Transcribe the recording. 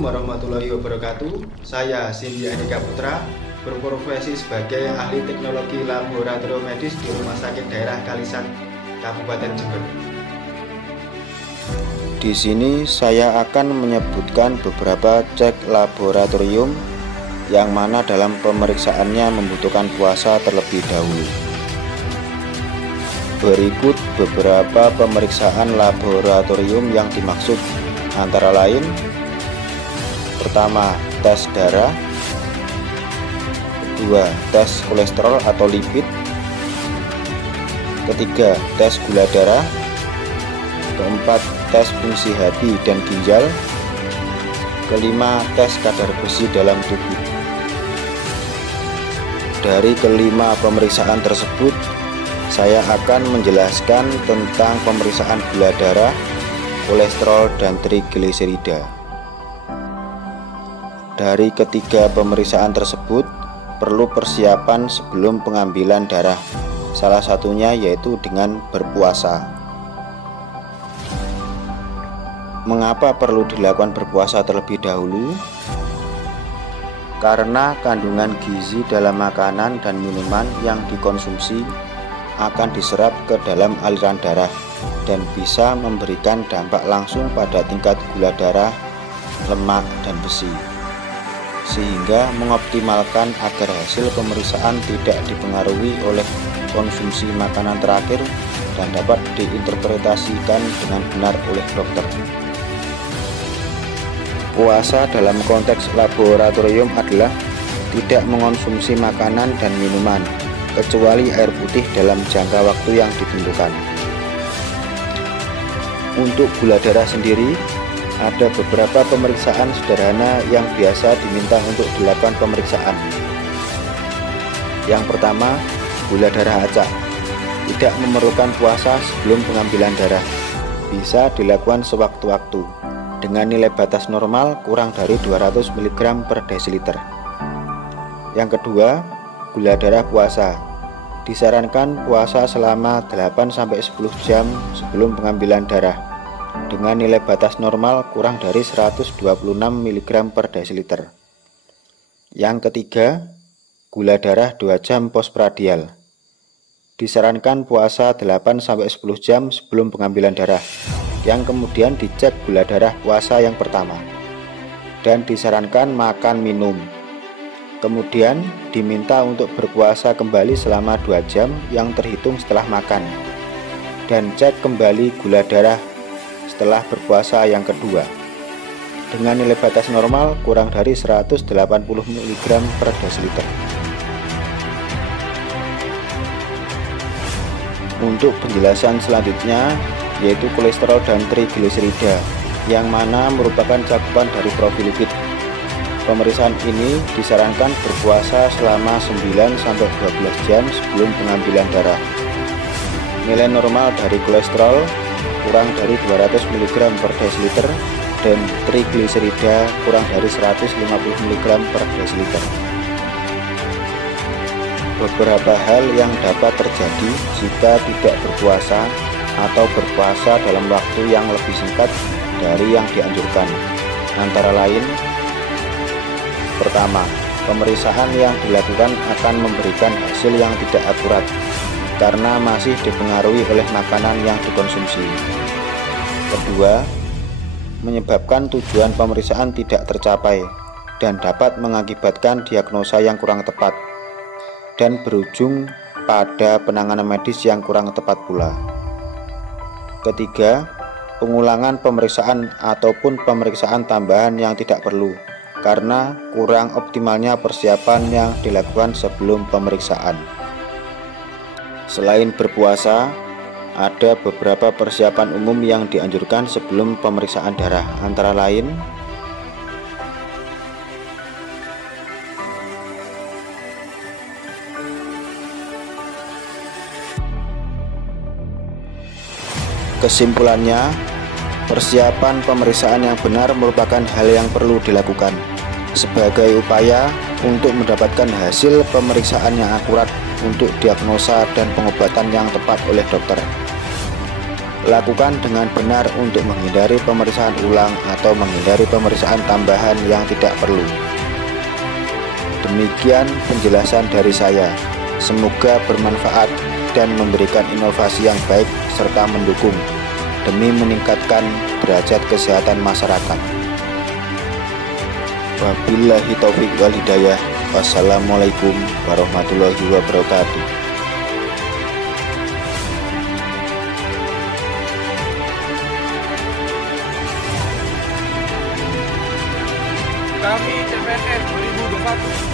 Assalamualaikum warahmatullahi wabarakatuh. Saya Cindy Andika Putra, berprofesi sebagai ahli teknologi laboratorium medis di Rumah Sakit Daerah Kalisan, Kabupaten Jember. Di sini saya akan menyebutkan beberapa cek laboratorium yang mana dalam pemeriksaannya membutuhkan puasa terlebih dahulu. Berikut beberapa pemeriksaan laboratorium yang dimaksud, antara lain: pertama, tes darah; kedua, tes kolesterol atau lipid; ketiga, tes gula darah; keempat, tes fungsi hati dan ginjal; kelima, tes kadar besi dalam tubuh. Dari kelima pemeriksaan tersebut, saya akan menjelaskan tentang pemeriksaan gula darah, kolesterol, dan trigliserida. Dari ketiga pemeriksaan tersebut, perlu persiapan sebelum pengambilan darah, salah satunya yaitu dengan berpuasa. Mengapa perlu dilakukan berpuasa terlebih dahulu? Karena kandungan gizi dalam makanan dan minuman yang dikonsumsi akan diserap ke dalam aliran darah dan bisa memberikan dampak langsung pada tingkat gula darah, lemak, dan besi, sehingga mengoptimalkan agar hasil pemeriksaan tidak dipengaruhi oleh konsumsi makanan terakhir dan dapat diinterpretasikan dengan benar oleh dokter. Puasa dalam konteks laboratorium adalah tidak mengonsumsi makanan dan minuman kecuali air putih dalam jangka waktu yang ditentukan. Untuk gula darah sendiri, ada beberapa pemeriksaan sederhana yang biasa diminta untuk dilakukan pemeriksaan. Yang pertama, gula darah acak. Tidak memerlukan puasa sebelum pengambilan darah. Bisa dilakukan sewaktu-waktu dengan nilai batas normal kurang dari 200 mg per desiliter. Yang kedua, gula darah puasa. Disarankan puasa selama 8-10 jam sebelum pengambilan darah dengan nilai batas normal kurang dari 126 mg per desiliter. Yang ketiga, gula darah 2 jam postprandial. Disarankan puasa 8-10 jam sebelum pengambilan darah, yang kemudian dicek gula darah puasa yang pertama, dan disarankan makan minum. Kemudian diminta untuk berpuasa kembali selama 2 jam yang terhitung setelah makan, dan cek kembali gula darah setelah berpuasa yang kedua dengan nilai batas normal kurang dari 180 mg per desiliter. Untuk penjelasan selanjutnya yaitu kolesterol dan trigliserida, yang mana merupakan cakupan dari profil lipid. Pemeriksaan ini disarankan berpuasa selama 9-12 jam sebelum pengambilan darah. Nilai normal dari kolesterol kurang dari 200 mg per desiliter dan trigliserida kurang dari 150 mg per desiliter. Beberapa hal yang dapat terjadi jika tidak berpuasa atau berpuasa dalam waktu yang lebih singkat dari yang dianjurkan, antara lain: pertama, pemeriksaan yang dilakukan akan memberikan hasil yang tidak akurat karena masih dipengaruhi oleh makanan yang dikonsumsi. Kedua, menyebabkan tujuan pemeriksaan tidak tercapai dan dapat mengakibatkan diagnosa yang kurang tepat dan berujung pada penanganan medis yang kurang tepat pula. Ketiga, pengulangan pemeriksaan ataupun pemeriksaan tambahan yang tidak perlu karena kurang optimalnya persiapan yang dilakukan sebelum pemeriksaan. Selain berpuasa, ada beberapa persiapan umum yang dianjurkan sebelum pemeriksaan darah, antara lain: kesimpulannya, persiapan pemeriksaan yang benar merupakan hal yang perlu dilakukan sebagai upaya untuk mendapatkan hasil pemeriksaan yang akurat untuk diagnosa dan pengobatan yang tepat oleh dokter. Lakukan dengan benar untuk menghindari pemeriksaan ulang atau menghindari pemeriksaan tambahan yang tidak perlu. Demikian penjelasan dari saya. Semoga bermanfaat dan memberikan inovasi yang baik serta mendukung demi meningkatkan derajat kesehatan masyarakat. Wabillahi taufiq wal hidayah. Wassalamualaikum warahmatullahi wabarakatuh. Kami CPNS 2021.